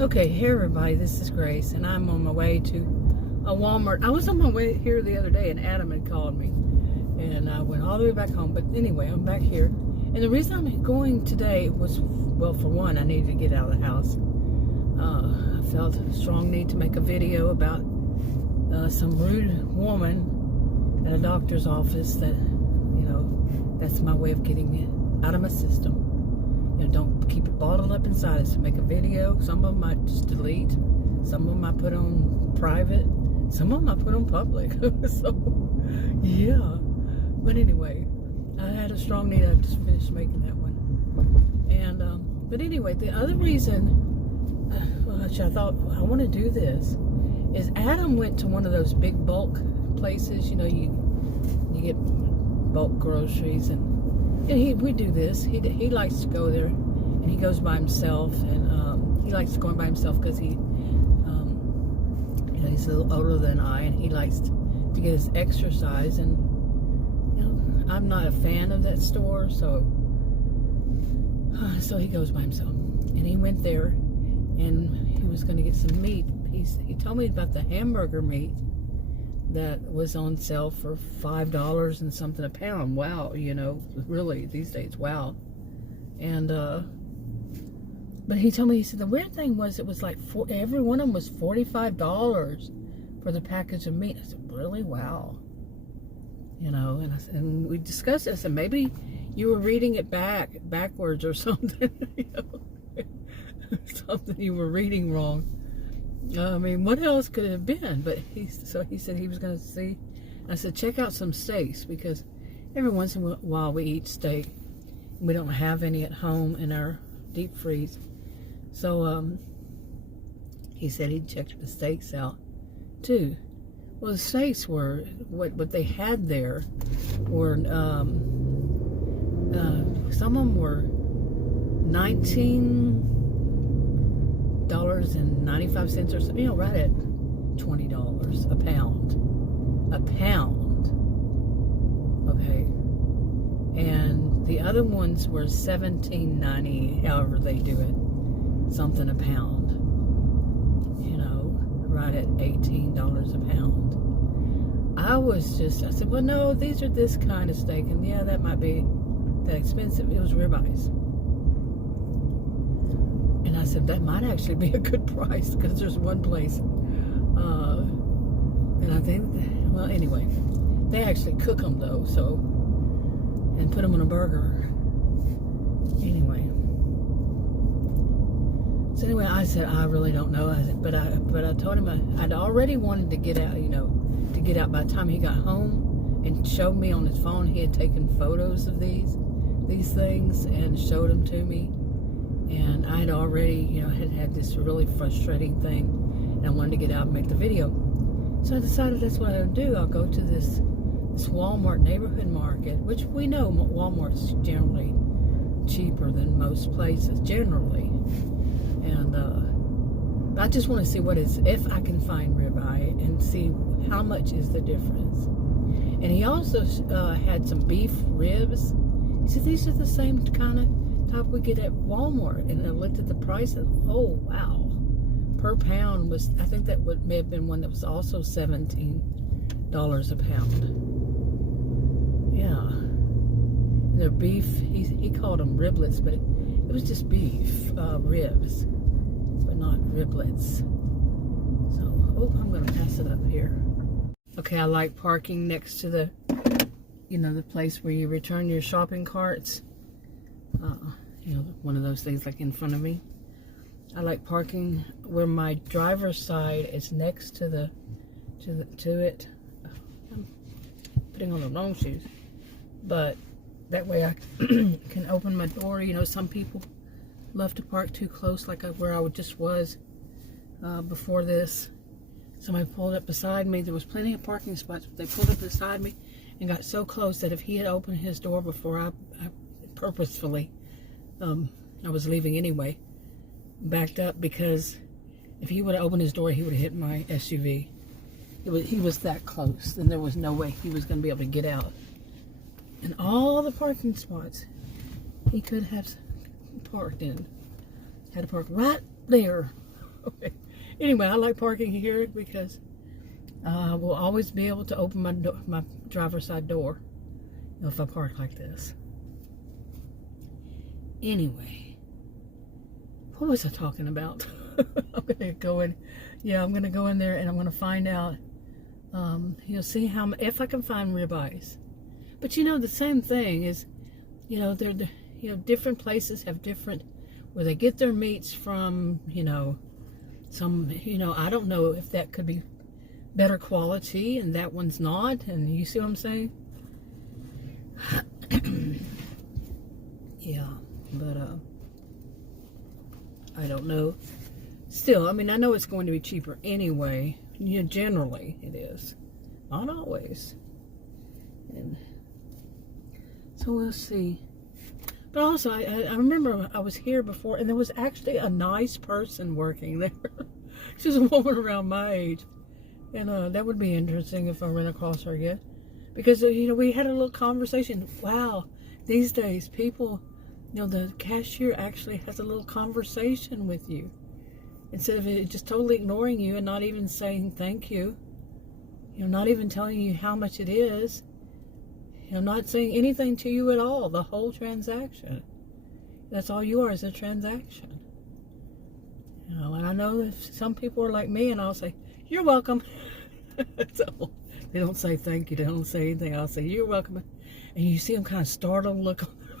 Okay, hey everybody, this is Grace, and I'm on my way to a Walmart. I was on my way here the other day, and Adam had called me, and I went all the way back home. But anyway, I'm back here, and the reason I'm going today was, well, for one, I needed to get out of the house. I felt a strong need to make a video about some rude woman at a doctor's office that, that's my way of getting it out of my system. Don't keep it bottled up inside us. To make a video, some of them I just delete, some of them I put on private, some of them I put on public. So, yeah. But anyway, I had a strong need. I just finished making that one. And, but anyway, the other reason, which I thought I want to do this, is Adam went to one of those big bulk places. You get bulk groceries, and we do this. He likes to go there, and he goes by himself, and he likes going by himself because he's a little older than I, and he likes to get his exercise. And I'm not a fan of that store, so he goes by himself. And he went there, and he was going to get some meat. He told me about the hamburger meat that was on sale for $5 and something a pound. Wow, really these days, wow. And but he told me, he said the weird thing was it was like every one of them was $45 for the package of meat. I said, really? Wow. And we discussed it. I said, maybe you were reading it backwards or something. Something you were reading wrong. I mean, what else could it have been? But he said he was going to see. I said, check out some steaks, because every once in a while we eat steak. We don't have any at home in our deep freeze. So he said he'd check the steaks out too. Well, the steaks were, what they had there were, some of them were $19.95 or something, right at $20 a pound. Okay. And the other ones were $17.90, however they do it, something a pound. Right at $18 a pound. I said, well, no, these are this kind of steak, and yeah, that might be that expensive. It was ribeyes. And I said, that might actually be a good price, because there's one place, and I think, well, anyway, they actually cook them though, and put them on a burger. Anyway, I said, I really don't know. But I told him I'd already wanted to get out, to get out. By the time he got home and showed me on his phone, he had taken photos of these things and showed them to me. And I had already, had this really frustrating thing, and I wanted to get out and make the video. So I decided that's what I would do. I'll go to this Walmart neighborhood market, which we know Walmart's generally cheaper than most places, generally. And I just want to see if I can find ribeye and see how much is the difference. And he also had some beef ribs. He said, these are the same kind of type we get at Walmart. And I looked at the price, and oh wow, per pound was, I think that may have been one that was also $17 a pound. Yeah. And their beef, he called them riblets, but it was just beef ribs, but not riblets. So, I'm going to pass it up here. Okay, I like parking next to the place where you return your shopping carts. One of those things like in front of me. I like parking where my driver's side is next to it. I'm putting on the wrong shoes, but that way I can open my door. Some people love to park too close, like where I just was before this. Somebody pulled up beside me. There was plenty of parking spots, but they pulled up beside me and got so close that if he had opened his door before I purposefully, I was leaving anyway, backed up, because if he would have opened his door, he would have hit my SUV. He was that close, and there was no way he was going to be able to get out. And all the parking spots he could have parked in, had to park right there Anyway, I like parking here because I will always be able to open my driver's side door if I park like this. Anyway, what was I talking about? I'm gonna go in. Yeah, I'm gonna go in there and I'm gonna find out. See how if I can find ribeyes. But the same thing is, they're different places have different where they get their meats from. Some I don't know if that could be better quality and that one's not. And you see what I'm saying? Yeah, but I don't know. Still, I mean, I know it's going to be cheaper anyway. Generally it is. Not always. And so we'll see. But also, I remember I was here before, and there was actually a nice person working there. She's a woman around my age. And that would be interesting if I ran across her again. Because, we had a little conversation. Wow, these days, people, the cashier actually has a little conversation with you. Instead of it just totally ignoring you and not even saying thank you. Not even telling you how much it is. Not saying anything to you at all, the whole transaction. That's all you are, is a transaction. And I know that some people are like me, and I'll say, "You're welcome." So they don't say thank you, they don't say anything. I'll say, "You're welcome." And you see them kind of startled look on their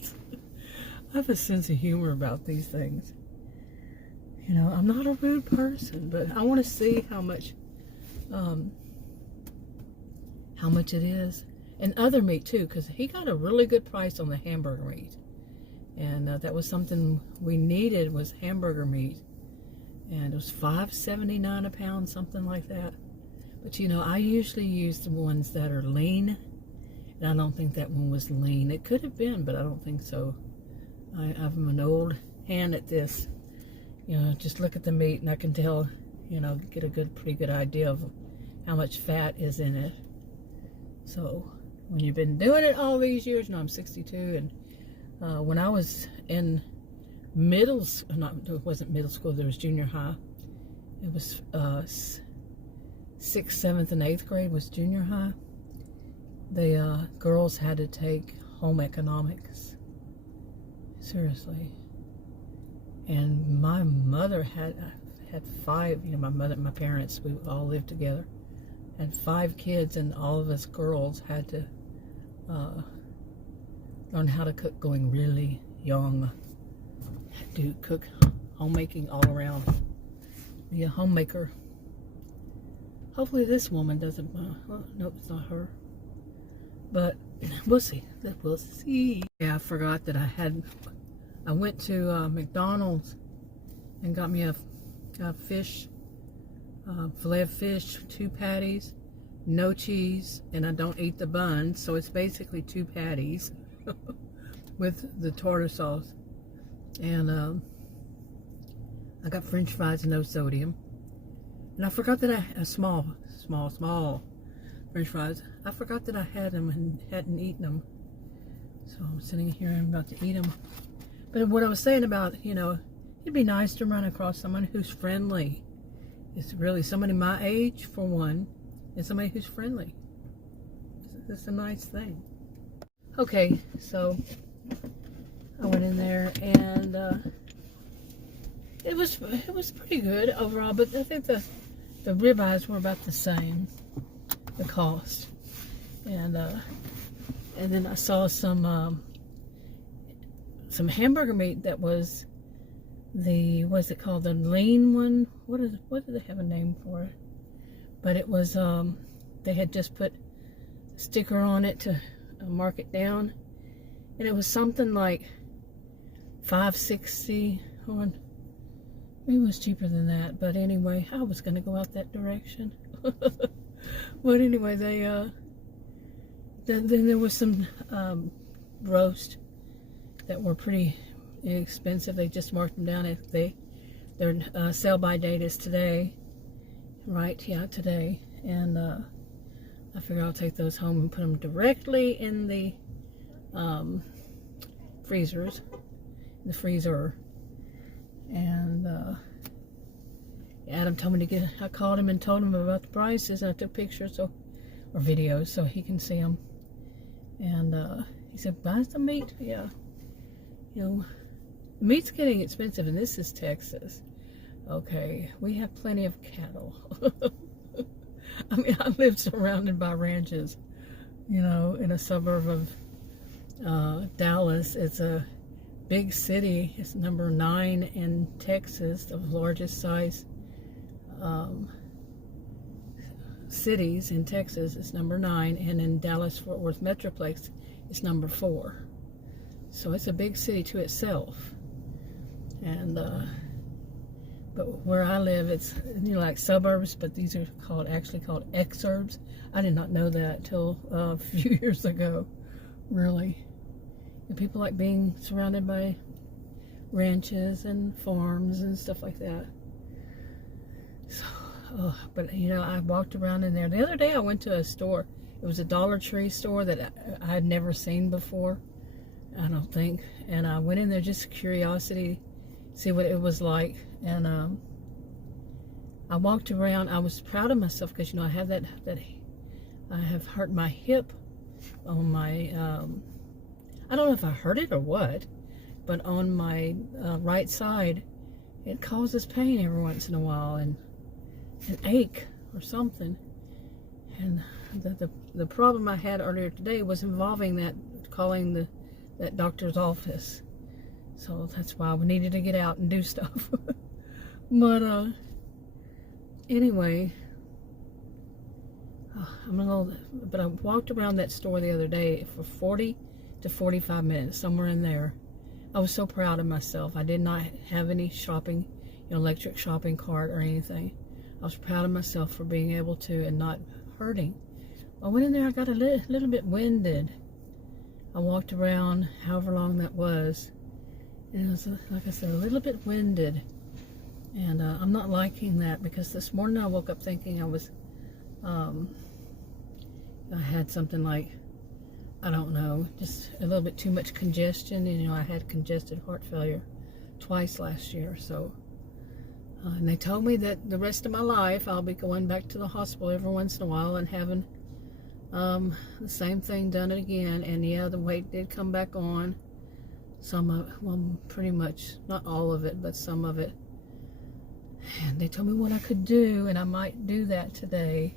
face. I have a sense of humor about these things. I'm not a rude person, but I want to see how much it is. And other meat too, because he got a really good price on the hamburger meat, and that was something we needed, was hamburger meat, and it was $5.79 a pound, something like that. But I usually use the ones that are lean, and I don't think that one was lean. It could have been, but I don't think so. I'm an old hand at this. Just look at the meat and I can tell, get a pretty good idea of how much fat is in it. So when you've been doing it all these years, I'm 62, and when I was in middle school, it wasn't middle school, there was junior high. It was 6th, 7th, and 8th grade was junior high. The girls had to take home economics. Seriously. And my mother had 5, my parents, we all lived together, had 5 kids, and all of us girls had to learn how to cook going really young. Had to cook homemaking all around. Be a homemaker. Hopefully this woman doesn't, nope, it's not her. But we'll see. We'll see. Yeah, I forgot that I went to McDonald's and got me a fish, filet of fish, 2 patties, no cheese, and I don't eat the bun, so it's basically 2 patties with the tartar sauce. And I got French fries, no sodium. And I forgot that I had small French fries. I forgot that I had them and hadn't eaten them. So I'm sitting here and I'm about to eat them. But what I was saying about, it'd be nice to run across someone who's friendly. It's really somebody my age, for one, and somebody who's friendly. It's a nice thing. Okay, so I went in there and it was pretty good overall, but I think the ribeyes were about the same, the cost. And then I saw some hamburger meat that was what's it called, the lean one? What do they have a name for it? But it was they had just put a sticker on it to mark it down, and it was something like $5.60, or maybe it was cheaper than that. But anyway, I was gonna go out that direction. But anyway, then there was some roast that were pretty expensive. They just marked them down. Their sell-by date is today. Right, yeah, today. And I figure I'll take those home and put them directly in the freezer. And Adam told me to get. I called him and told him about the prices, and I took pictures or videos so he can see them. And he said, buy some meat. Yeah, meat's getting expensive, and this is Texas. Okay, we have plenty of cattle. I mean, I live surrounded by ranches, in a suburb of Dallas. It's a big city. It's number 9 in Texas, the largest size cities in Texas. It's number 9, and in Dallas-Fort Worth Metroplex, it's number 4. So it's a big city to itself. And but where I live, it's like suburbs, but these are actually called exurbs. I did not know that till a few years ago, really. And people like being surrounded by ranches and farms and stuff like that. So, but I walked around in there. The other day I went to a store. It was a Dollar Tree store that I had never seen before, I don't think. And I went in there just curiosity, see what it was like. And I walked around. I was proud of myself because I have that I have hurt my hip on my I don't know if I hurt it or what, but on my right side it causes pain every once in a while, and an ache or something. And the problem I had earlier today was involving calling that doctor's office. So that's why we needed to get out and do stuff. But anyway, but I walked around that store the other day for 40 to 45 minutes, somewhere in there. I was so proud of myself. I did not have any shopping, electric shopping cart or anything. I was proud of myself for being able to and not hurting. I went in there, I got a little bit winded. I walked around however long that was, and it was, like I said, a little bit winded. And I'm not liking that, because this morning I woke up thinking I was, I had something like, I don't know, just a little bit too much congestion. And I had congested heart failure twice last year. So, and they told me that the rest of my life I'll be going back to the hospital every once in a while and having the same thing done again. And yeah, the weight did come back on. Some of it, well, pretty much, not all of it, but some of it. And they told me what I could do, and I might do that today.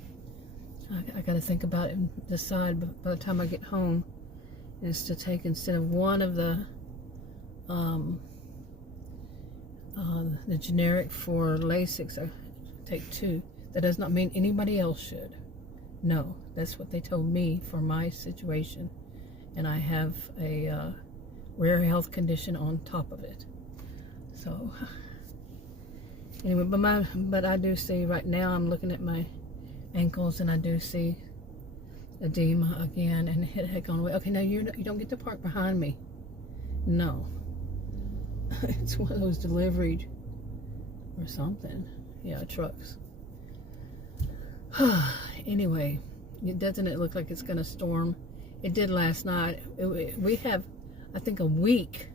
I got to think about it and decide by the time I get home is to take, instead of one of the generic for Lasix, I take 2. That does not mean anybody else should. No, that's what they told me for my situation, and I have a rare health condition on top of it. So anyway, but I do see right now, I'm looking at my ankles, and I do see edema again, and it had gone away. Okay, now you don't get to park behind me. No. It's one of those delivery or something. Yeah, trucks. Anyway, doesn't it look like it's going to storm? It did last night. We have, I think, a week.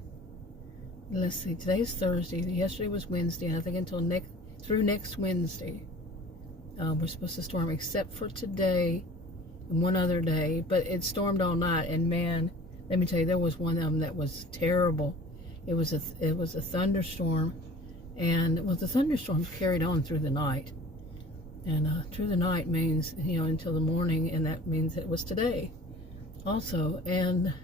Let's see, today's Thursday. Yesterday was Wednesday, and I think through next Wednesday, we're supposed to storm, except for today and one other day. But it stormed all night, and man, let me tell you, there was one of them that was terrible. It was a thunderstorm, and the thunderstorms carried on through the night. And through the night means, until the morning, and that means it was today also. And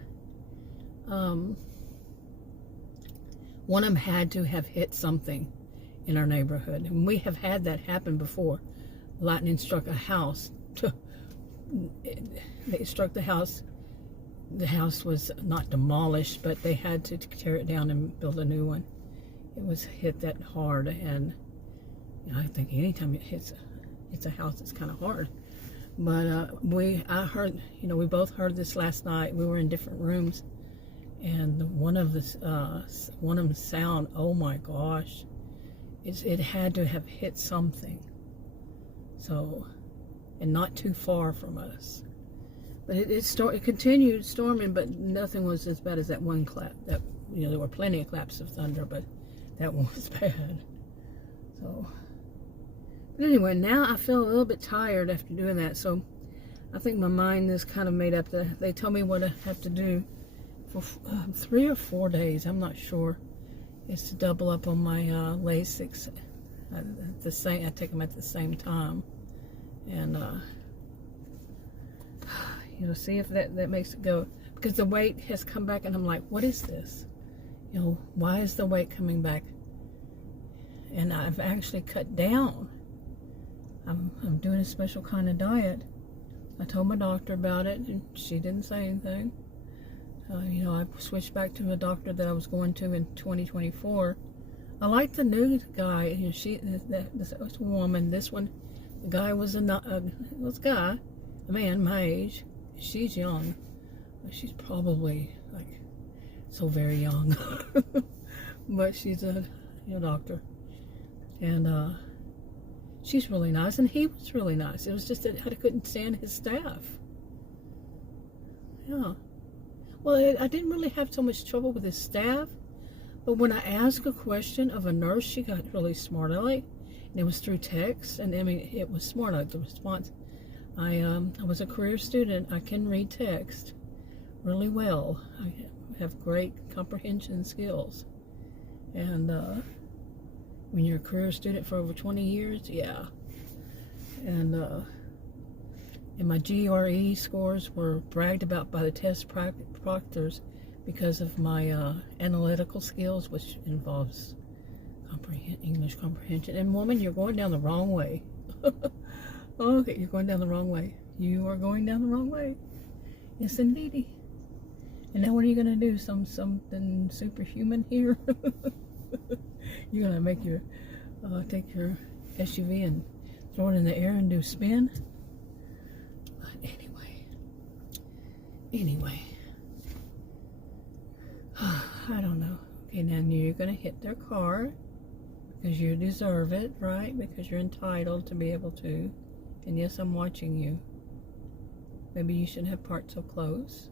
one of them had to have hit something in our neighborhood. And we have had that happen before. Lightning struck a house. It struck the house. The house was not demolished, but they had to tear it down and build a new one. It was hit that hard, and I think anytime it hits a house, it's kind of hard. But I heard, we both heard this last night. We were in different rooms, and one of them sound, oh my gosh, it had to have hit something. So, and not too far from us. But it continued storming, but nothing was as bad as that one clap. That there were plenty of claps of thunder, but that one was bad. So But anyway, now I feel a little bit tired after doing that, so I think my mind is kind of made up. They told me what I have to do for 3 or 4 days, I'm not sure. It's to double up on my Lasix. I take them at the same time, and you know, see if that makes it go, because the weight has come back, and I'm like, what is this? You know, why is the weight coming back? And I've actually cut down. I'm doing a special kind of diet. I told my doctor about it, and she didn't say anything. You know, I switched back to a doctor that I was going to in 2024. I like the new guy. You know, this woman. This one, the guy was a man my age. She's young. She's probably like so very young, but she's a doctor, and she's really nice, and he was really nice. It was just that I couldn't stand his staff. Yeah. Well, I didn't really have so much trouble with his staff, but when I asked a question of a nurse, she got really smart aleck, and it was through text, and I mean, it was smart aleck, the response. I was a career student. I can read text really well. I have great comprehension skills, and when you're a career student for over 20 years, yeah. And my GRE scores were bragged about by the test proctors because of my analytical skills, which involves English comprehension. And woman, you're going down the wrong way. Okay, you're going down the wrong way. You are going down the wrong way. Yes, indeedy. And now what are you going to do? Something superhuman here? You're going to make your, take your SUV and throw it in the air and do a spin? But anyway. I don't know. Okay, now you're going to hit their car because you deserve it, right? Because you're entitled to be able to. And yes, I'm watching you. Maybe you shouldn't have parked so close.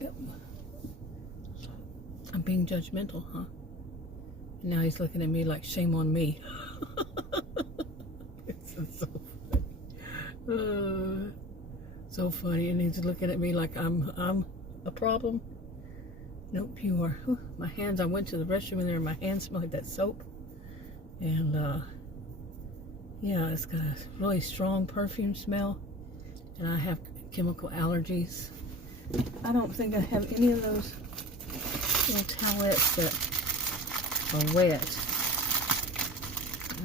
Yep. I'm being judgmental, huh? And now he's looking at me like, shame on me. This is so funny. So funny. And he's looking at me like I'm a problem. Nope, you are. My hands, I went to the restroom in there and my hands smell like that soap. And yeah, it's got a really strong perfume smell. And I have chemical allergies. I don't think I have any of those little towelettes that are wet.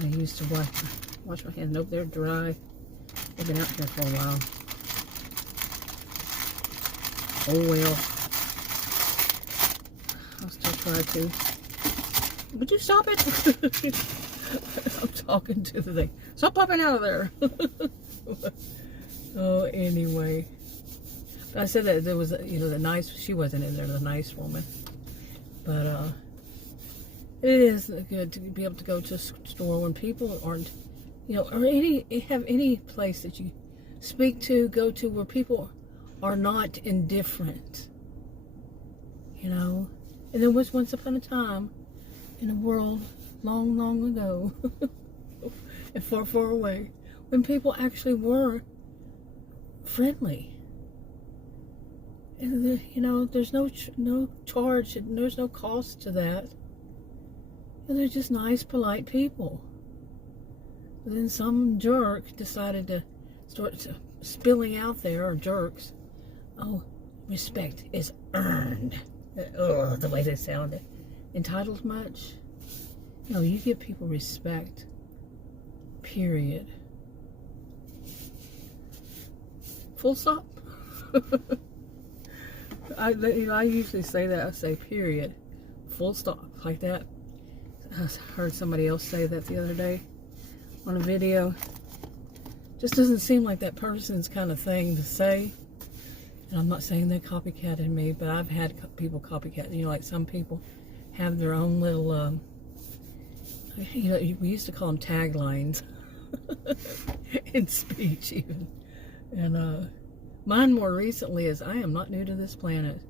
I used to wash my hands. Nope, they're dry. They've been out here for a while. Oh well. I'll still try to. Would you stop it? I'm talking to the thing. Stop popping out of there. Oh, anyway. I said that there was, you know, the nice, she wasn't in there, the nice woman. But it is good to be able to go to a store when people aren't, you know, or have any place that you speak to, go to where people are not indifferent. You know? And there was once upon a time in a world long, long ago and far, far away when people actually were friendly. And you know, there's no charge, and there's no cost to that. And they're just nice, polite people. But then some jerk decided to start spilling out there, or jerks. Oh, respect is earned. Oh, the way they sounded. Entitled much? No, you give people respect. Period. Full stop. I usually say that. I say period. Full stop. Like that. I heard somebody else say that the other day on a video. Just doesn't seem like that person's kind of thing to say. And I'm not saying they copycatted me, but I've had people copycat. You know, like some people have their own little, you know, we used to call them taglines in speech even. And mine more recently is, I am not new to this planet.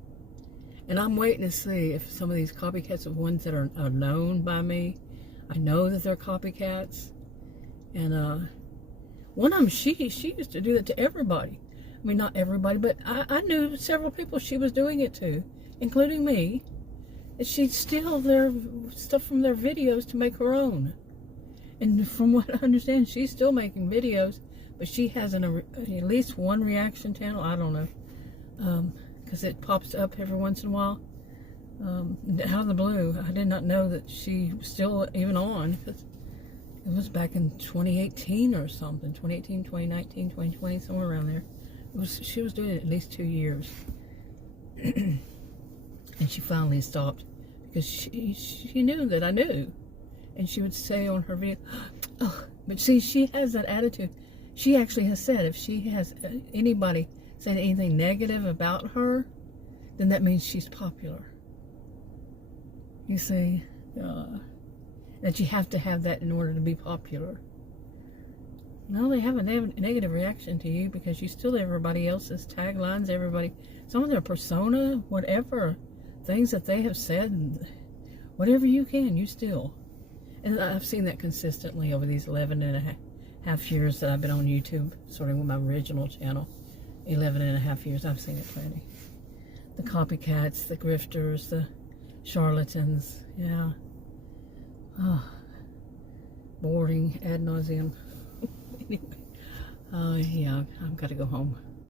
And I'm waiting to see if some of these copycats are ones that are known by me. I know that they're copycats. And one of them, she used to do that to everybody. I mean, not everybody, but I knew several people she was doing it to, including me. And she'd steal their stuff from their videos to make her own. And from what I understand, she's still making videos, but she has at least one reaction channel. I don't know, because it pops up every once in a while. Out of the blue, I did not know that she was still even on. Because it was back in 2018 or something, 2018, 2019, 2020, somewhere around there. She was doing it at least 2 years. And she finally stopped because she knew that I knew. And she would say on her video, oh, but see, she has that attitude. She actually has said if she has anybody saying anything negative about her, then that means she's popular. You see, that you have to have that in order to be popular. No, they have a negative reaction to you because you steal everybody else's taglines, some of their persona, whatever, things that they have said, whatever you can, you steal. And I've seen that consistently over these 11 and a half years that I've been on YouTube, starting with my original channel. 11 and a half years, I've seen it plenty. The copycats, the grifters, the charlatans, yeah. Oh, boring ad nauseum. Anyway, yeah, I've got to go home.